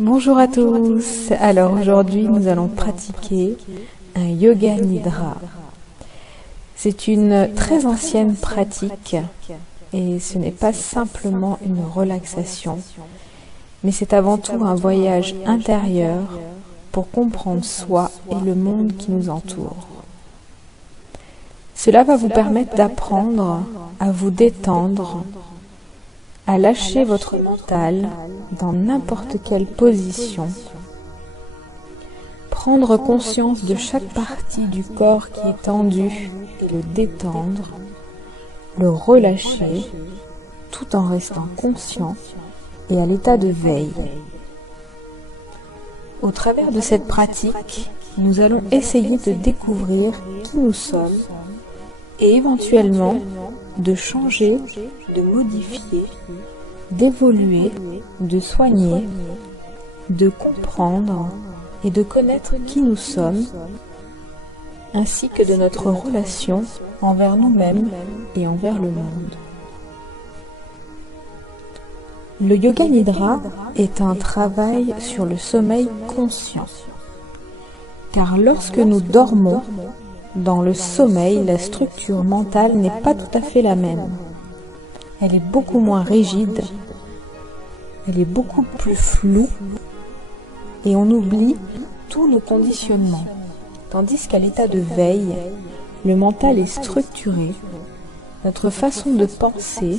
Bonjour à tous. Alors aujourd'hui nous allons pratiquer un yoga nidra. C'est une très ancienne pratique et ce n'est pas simplement une relaxation, mais c'est avant tout un voyage intérieur pour comprendre soi et le monde qui nous entoure. Cela va vous permettre d'apprendre à vous détendre, à lâcher votre mental dans n'importe quelle position, prendre conscience de chaque partie du corps qui est tendue et le détendre, le relâcher tout en restant conscient et à l'état de veille. Au travers de cette pratique, nous allons essayer de découvrir qui nous sommes et éventuellement de changer, de modifier, d'évoluer, de soigner, de comprendre et de connaître qui nous sommes, ainsi que de notre relation envers nous-mêmes et envers le monde. Le yoga nidra est un travail sur le sommeil conscient, car lorsque nous dormons, dans le sommeil, la structure mentale n'est pas tout à fait la même. Elle est beaucoup moins rigide, elle est beaucoup plus floue et on oublie tous nos conditionnements. Tandis qu'à l'état de veille, le mental est structuré, notre façon de penser,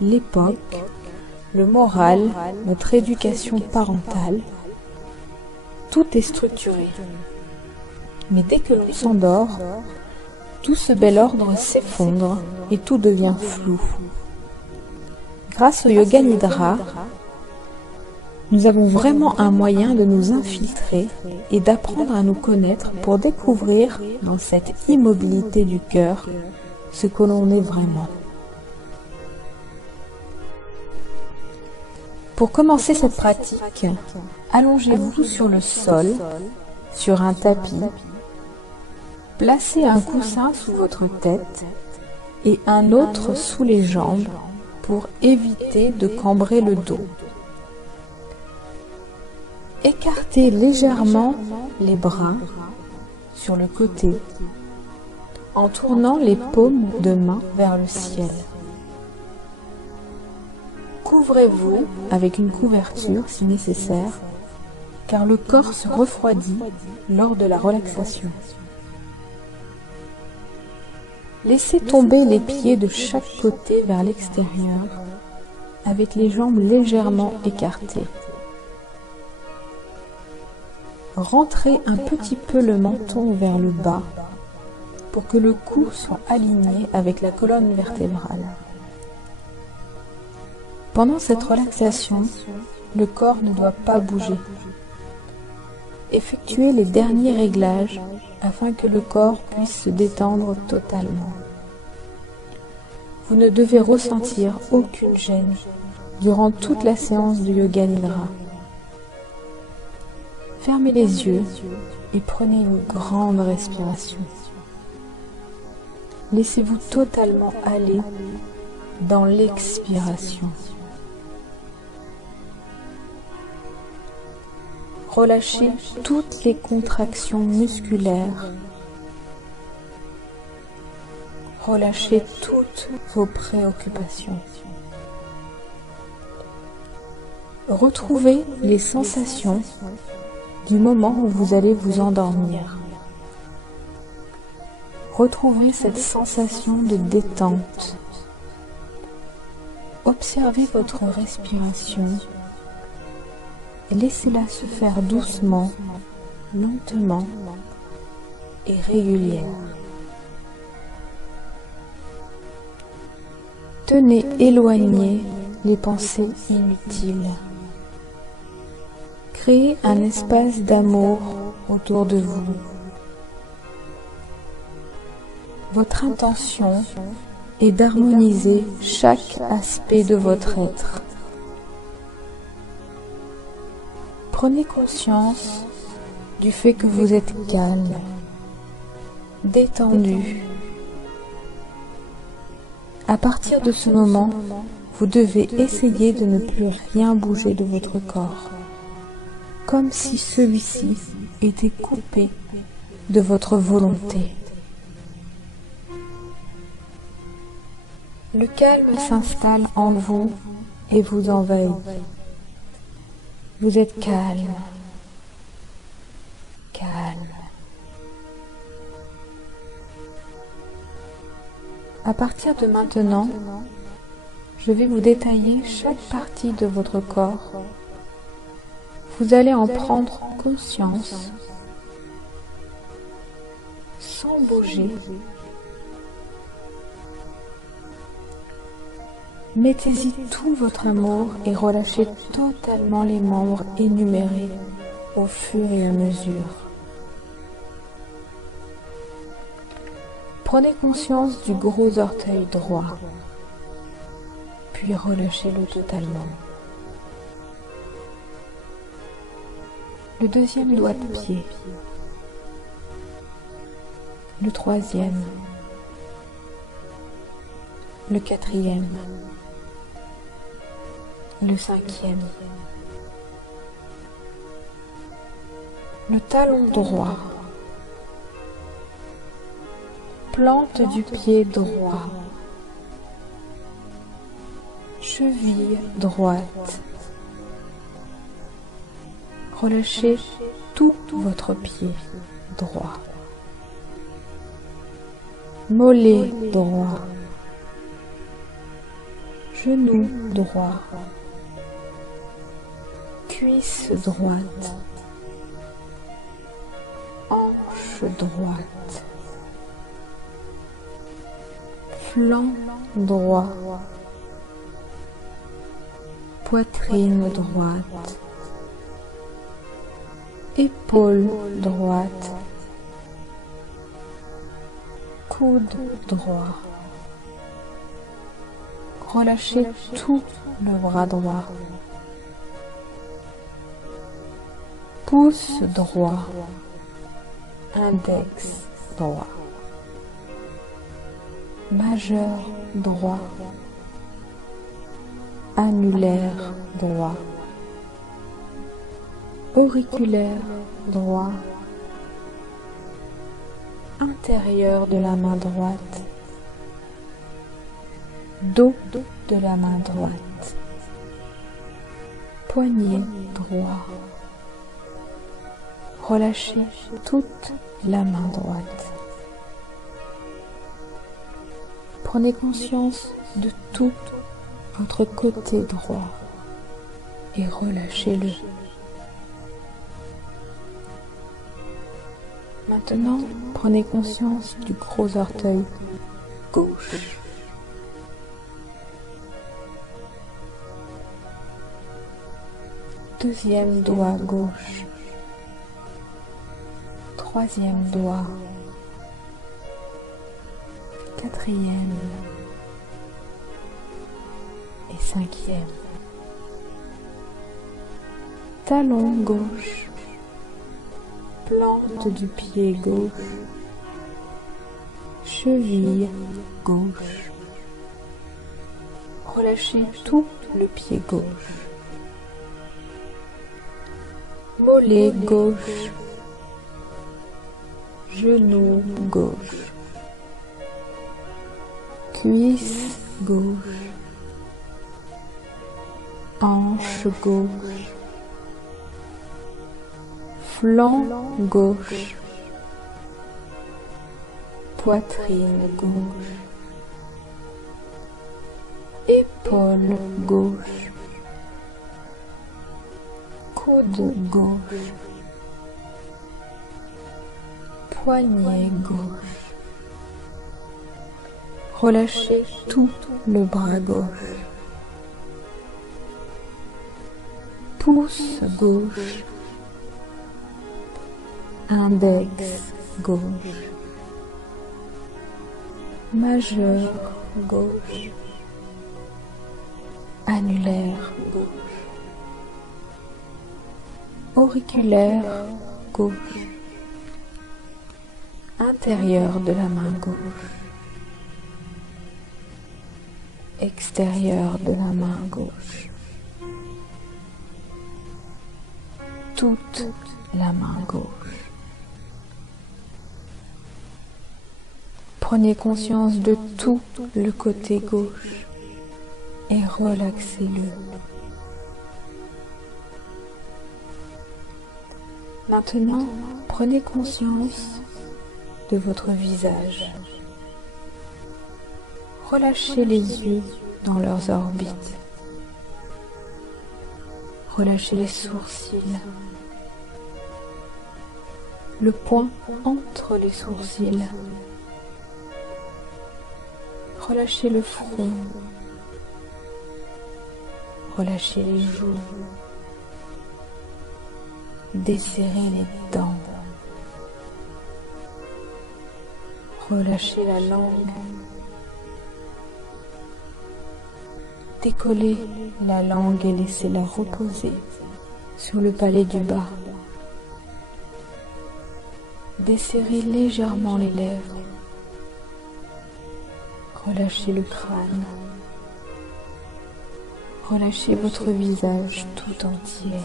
l'époque, le moral, notre éducation parentale, tout est structuré. Mais dès que l'on s'endort, tout ce bel ordre s'effondre et tout devient flou. Grâce au yoga nidra, nous avons vraiment un moyen de nous infiltrer et d'apprendre à nous connaître pour découvrir dans cette immobilité du cœur ce que l'on est vraiment. Pour commencer cette pratique, allongez-vous sur le sol, sur un tapis. Placez un coussin sous votre tête et un autre sous les jambes pour éviter de cambrer le dos. Écartez légèrement les bras sur le côté en tournant les paumes de main vers le ciel. Couvrez-vous avec une couverture si nécessaire, car le corps se refroidit lors de la relaxation. Laissez tomber les pieds de chaque côté vers l'extérieur, avec les jambes légèrement écartées. Rentrez un petit peu le menton vers le bas, pour que le cou soit aligné avec la colonne vertébrale. Pendant cette relaxation, le corps ne doit pas bouger. Effectuez les derniers réglages afin que le corps puisse se détendre totalement. Vous ne devez ressentir aucune gêne durant toute la séance du yoga nidra. Fermez les yeux et prenez une grande respiration. Laissez-vous totalement aller dans l'expiration. Relâchez toutes les contractions musculaires. Relâchez toutes vos préoccupations. Retrouvez les sensations du moment où vous allez vous endormir. Retrouvez cette sensation de détente. Observez votre respiration et laissez-la se faire doucement, lentement et régulière. Tenez éloignées les pensées inutiles. Créez un espace d'amour autour de vous. Votre intention est d'harmoniser chaque aspect de votre être. Prenez conscience du fait que vous êtes calme, détendu. À partir de ce moment, vous devez essayer de ne plus rien bouger de votre corps. comme si celui-ci était coupé de votre volonté. Le calme s'installe en vous et vous envahit. Vous êtes calme, calme. À partir de maintenant, je vais vous détailler chaque partie de votre corps. Vous allez en prendre conscience sans bouger. Mettez-y tout votre amour et relâchez totalement les membres énumérés au fur et à mesure. Prenez conscience du gros orteil droit, puis relâchez-le totalement. Le deuxième doigt de pied, le troisième, le quatrième, le cinquième, le talon droit, plante du pied droit, cheville droite. Relâchez tout votre pied droit, mollet droit, genou droit, cuisse droite, hanche droite, flanc droit, poitrine droite, épaule droite, coude droit. Relâchez tout le bras droit. Pouce droit, index droit, majeur droit, annulaire droit, auriculaire droit, intérieur de la main droite, dos de la main droite, poignet droit. Relâchez toute la main droite. Prenez conscience de tout votre côté droit et relâchez-le. Maintenant, prenez conscience du gros orteil gauche. Deuxième doigt gauche. Troisième doigt. Quatrième. Et cinquième. Talon gauche. Plante du pied gauche. Cheville gauche. Relâchez tout le pied gauche. Mollet gauche. Genou gauche. Cuisse gauche. Hanche gauche. Flanc gauche. Poitrine gauche. Épaule gauche. Coude gauche. Poignet gauche. Relâchez tout le bras gauche. Pouce gauche. Index gauche. Majeur gauche. Annulaire gauche. Auriculaire gauche. Intérieur de la main gauche. Extérieur de la main gauche. toute la main gauche. Prenez conscience de tout le côté gauche et relaxez-le. Maintenant, prenez conscience de votre visage. Relâchez les yeux dans leurs orbites. Relâchez les sourcils. Le point entre les sourcils. Relâchez le front. Relâchez les joues. Desserrez les dents. Relâchez la langue. Décollez la langue et laissez-la reposer sur le palais du bas. Desserrez légèrement les lèvres. Relâchez le crâne. Relâchez votre visage tout entier.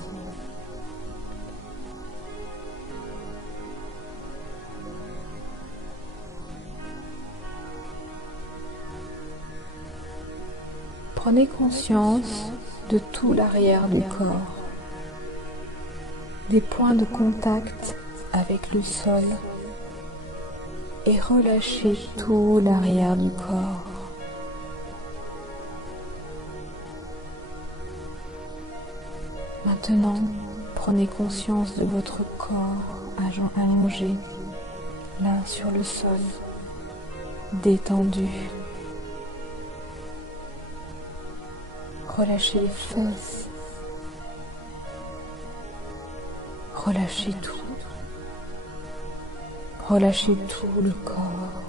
Prenez conscience de tout l'arrière du corps, des points de contact avec le sol et relâchez tout l'arrière du corps. Maintenant, prenez conscience de votre corps allongé, là sur le sol, détendu. Relâchez les fesses. Relâchez tout. Relâchez tout le corps.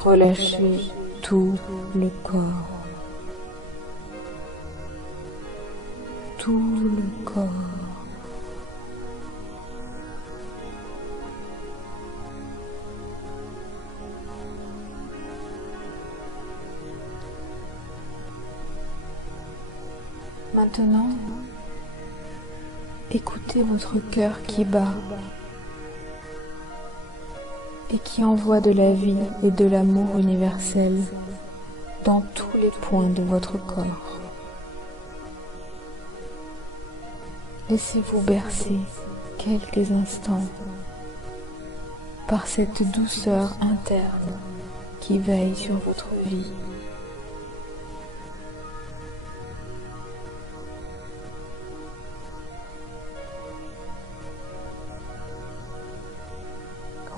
Relâchez tout le corps. Tout le corps. Maintenant, écoutez votre cœur qui bat et qui envoie de la vie et de l'amour universel dans tous les points de votre corps. Laissez-vous bercer quelques instants par cette douceur interne qui veille sur votre vie.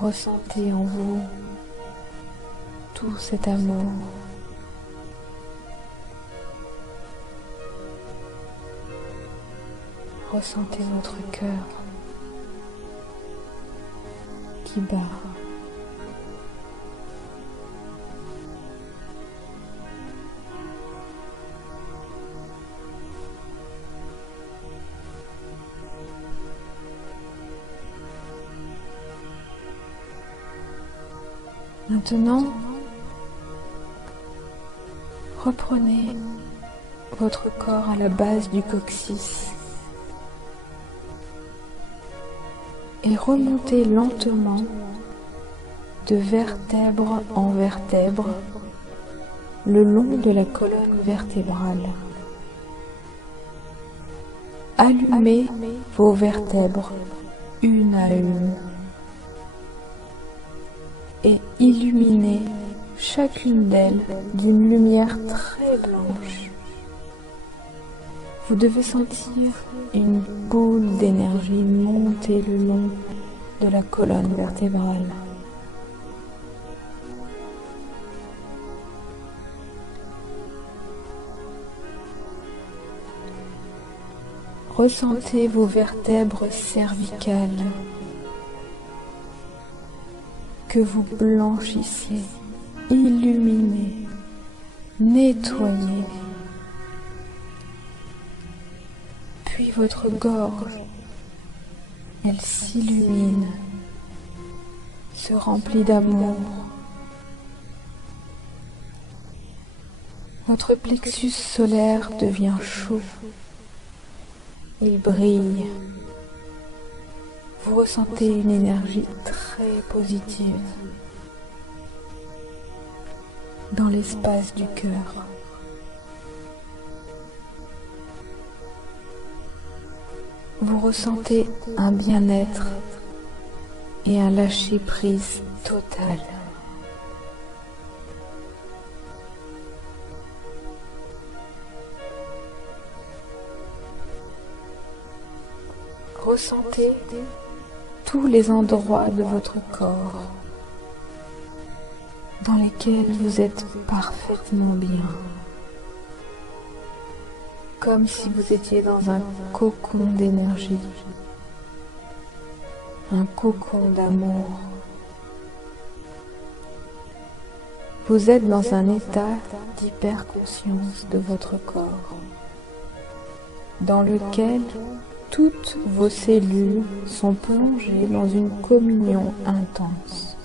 Ressentez en vous tout cet amour. Ressentez votre cœur qui bat. Maintenant, reprenez votre corps à la base du coccyx et remontez lentement de vertèbre en vertèbre le long de la colonne vertébrale. Allumez vos vertèbres une à une et illuminez chacune d'elles d'une lumière très blanche. Vous devez sentir une boule d'énergie monter le long de la colonne vertébrale. Ressentez vos vertèbres cervicales que vous blanchissez, illuminez, nettoyez. Puis votre gorge, elle s'illumine, se remplit d'amour. Votre plexus solaire devient chaud Il brille. Vous ressentez une énergie très positive dans l'espace du cœur. Vous ressentez un bien-être et un lâcher-prise total. Ressentez tous les endroits de votre corps dans lesquels vous êtes parfaitement bien, comme si vous étiez dans un cocon d'énergie, un cocon d'amour. Vous êtes dans un état d'hyperconscience de votre corps, dans lequel toutes vos cellules sont plongées dans une communion intense.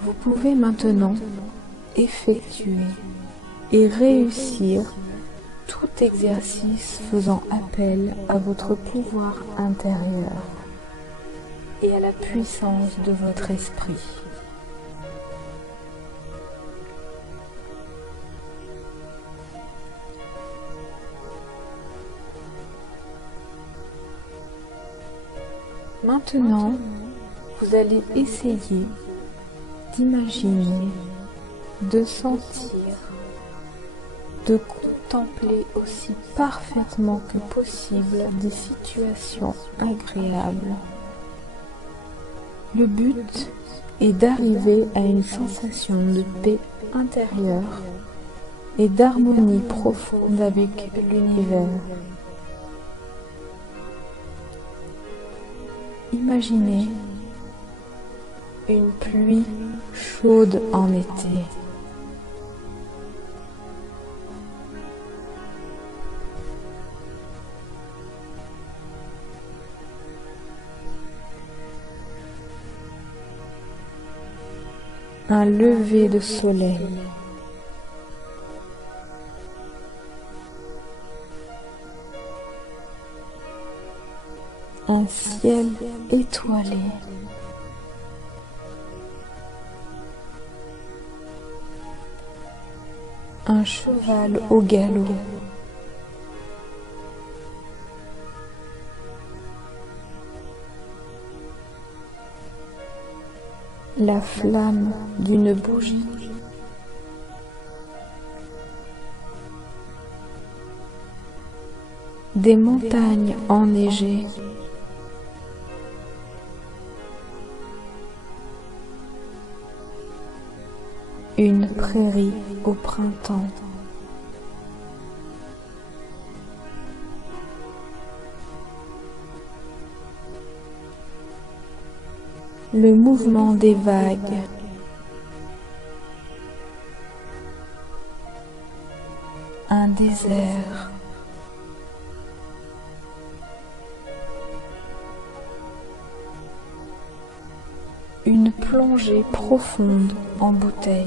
Vous pouvez maintenant effectuer et réussir tout exercice faisant appel à votre pouvoir intérieur et à la puissance de votre esprit. Maintenant, vous allez essayer d'imaginer, de sentir, de contempler aussi parfaitement que possible des situations agréables. Le but est d'arriver à une sensation de paix intérieure et d'harmonie profonde avec l'univers. Imaginez une pluie chaude en été. Un lever de soleil. Un ciel étoilé. Un cheval au galop. La flamme d'une bougie. Des montagnes enneigées. Une prairie au printemps. Le mouvement des vagues. Un désert. Une plongée profonde en bouteille.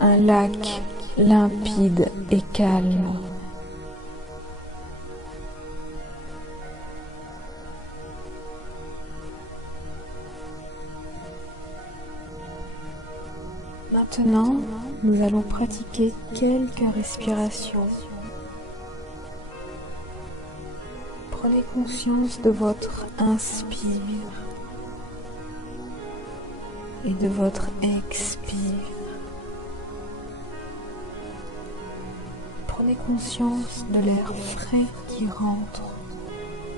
Un lac limpide et calme. Maintenant, nous allons pratiquer quelques respirations. Prenez conscience de votre inspire et de votre expire. Prenez conscience de l'air frais qui rentre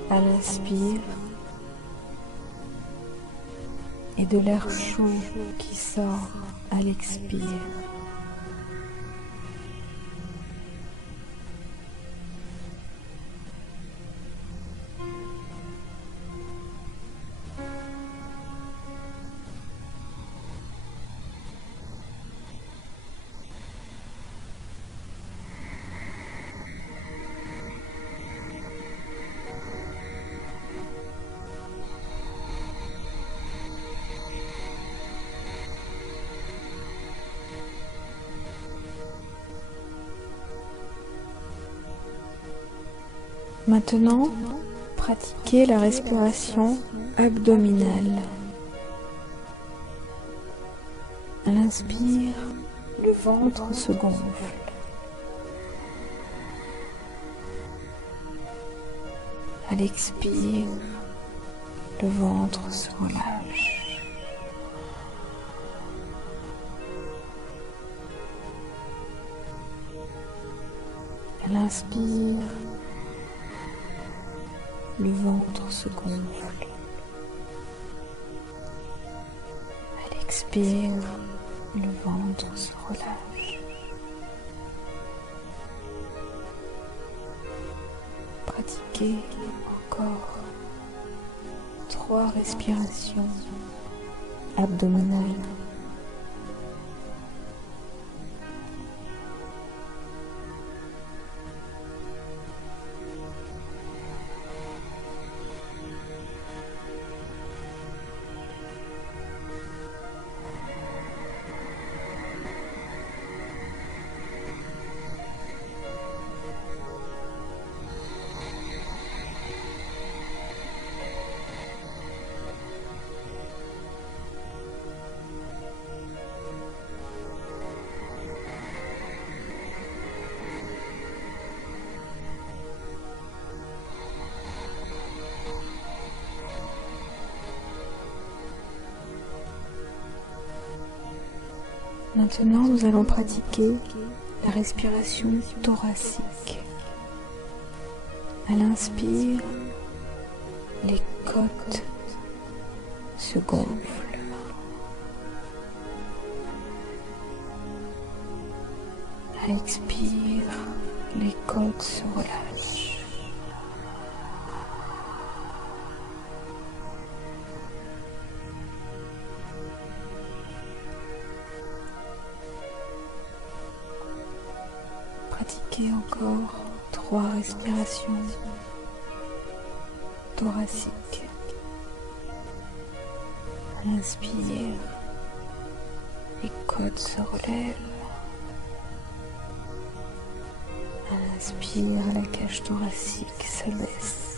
à l'inspire et de l'air chaud qui sort à l'expire. Maintenant, pratiquez la respiration abdominale. À l'inspire, le ventre se gonfle. À l'expire, le ventre se relâche. À l'inspire, le ventre se gonfle. À l'expire, le ventre se relâche. Pratiquez encore 3 respirations abdominales. Maintenant, nous allons pratiquer la respiration thoracique. À l'inspire, les côtes se gonflent. À l'expire, les côtes se relâchent. Pratiquez encore 3 respirations thoraciques. À l'inspire, les côtes se relèvent. À l'inspire, la cage thoracique se baisse.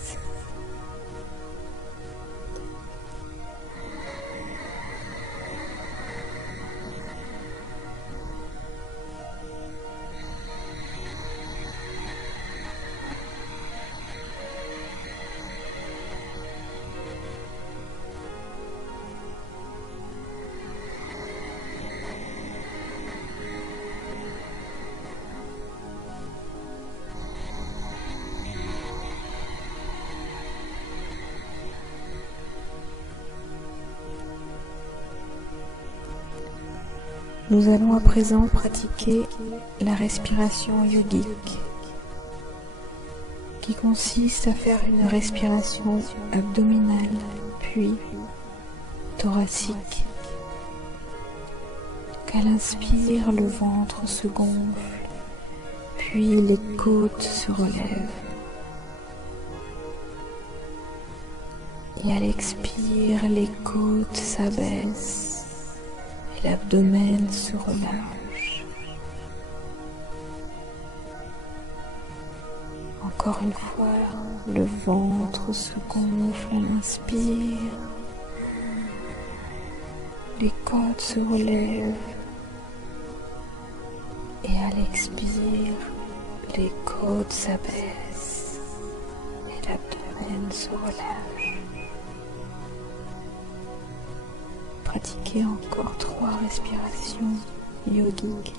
Nous allons à présent pratiquer la respiration yogique, qui consiste à faire une respiration abdominale, puis thoracique. Qu'à l'inspire, le ventre se gonfle, puis les côtes se relèvent. Et à l'expire, les côtes s'abaissent. L'abdomen se relâche. Encore une fois, le ventre se gonfle à l'inspire. Les côtes se relèvent. Et à l'expire, les côtes s'abaissent. Et l'abdomen se relâche. Pratiquez encore 3 respirations yogiques.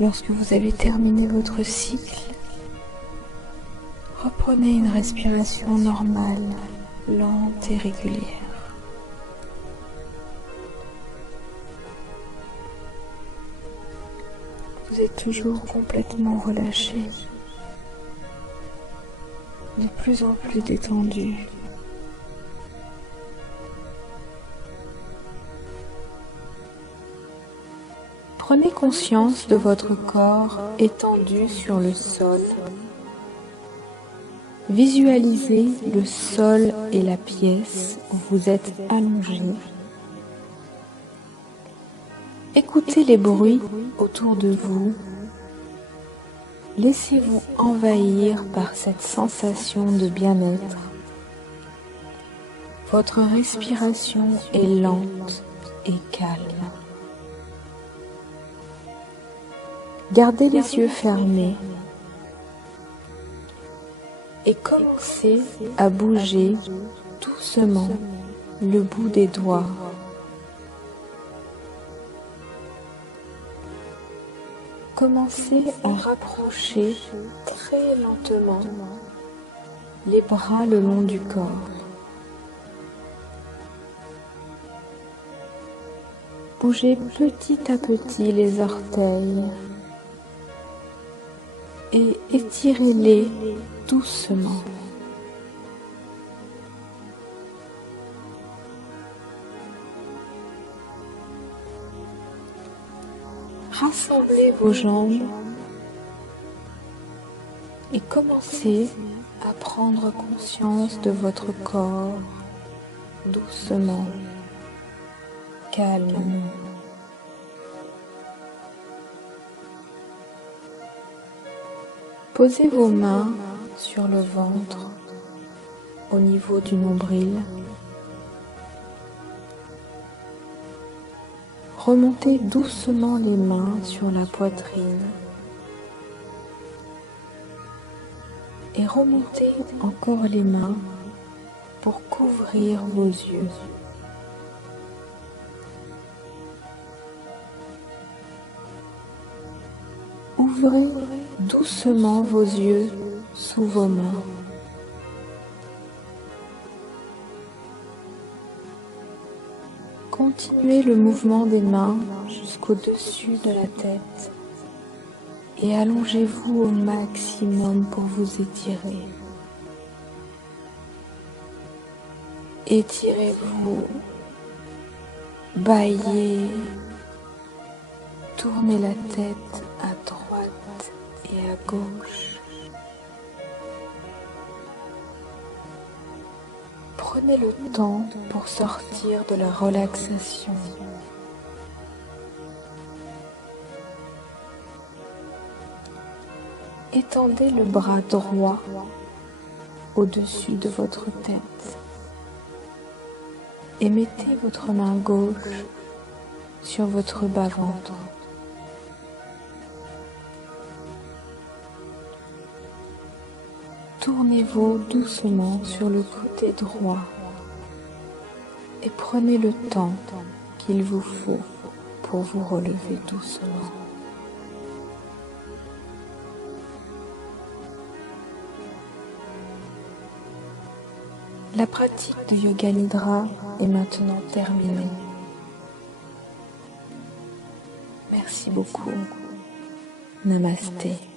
Lorsque vous avez terminé votre cycle, reprenez une respiration normale, lente et régulière. Vous êtes toujours complètement relâché, de plus en plus détendu. Prenez conscience de votre corps étendu sur le sol. Visualisez le sol et la pièce où vous êtes allongé. Écoutez les bruits autour de vous. Laissez-vous envahir par cette sensation de bien-être. Votre respiration est lente et calme. Gardez les yeux fermés et commencez à bouger doucement le bout des doigts. Commencez à rapprocher très lentement les bras le long du corps. Bougez petit à petit les orteils et étirez-les doucement. Rassemblez vos jambes et commencez à prendre conscience de votre corps doucement, calme. Posez vos mains sur le ventre au niveau du nombril. Remontez doucement les mains sur la poitrine et remontez encore les mains pour couvrir vos yeux. Ouvrez doucement vos yeux sous vos mains. Continuez le mouvement des mains jusqu'au-dessus de la tête et allongez-vous au maximum pour vous étirer. Étirez-vous, bâillez, tournez la tête à droite et à gauche. Prenez le temps pour sortir de la relaxation. Étendez le bras droit au-dessus de votre tête et mettez votre main gauche sur votre bas-ventre. Tournez-vous doucement sur le côté droit et prenez le temps qu'il vous faut pour vous relever doucement. La pratique de Yoga Nidra est maintenant terminée. Merci beaucoup. Namasté.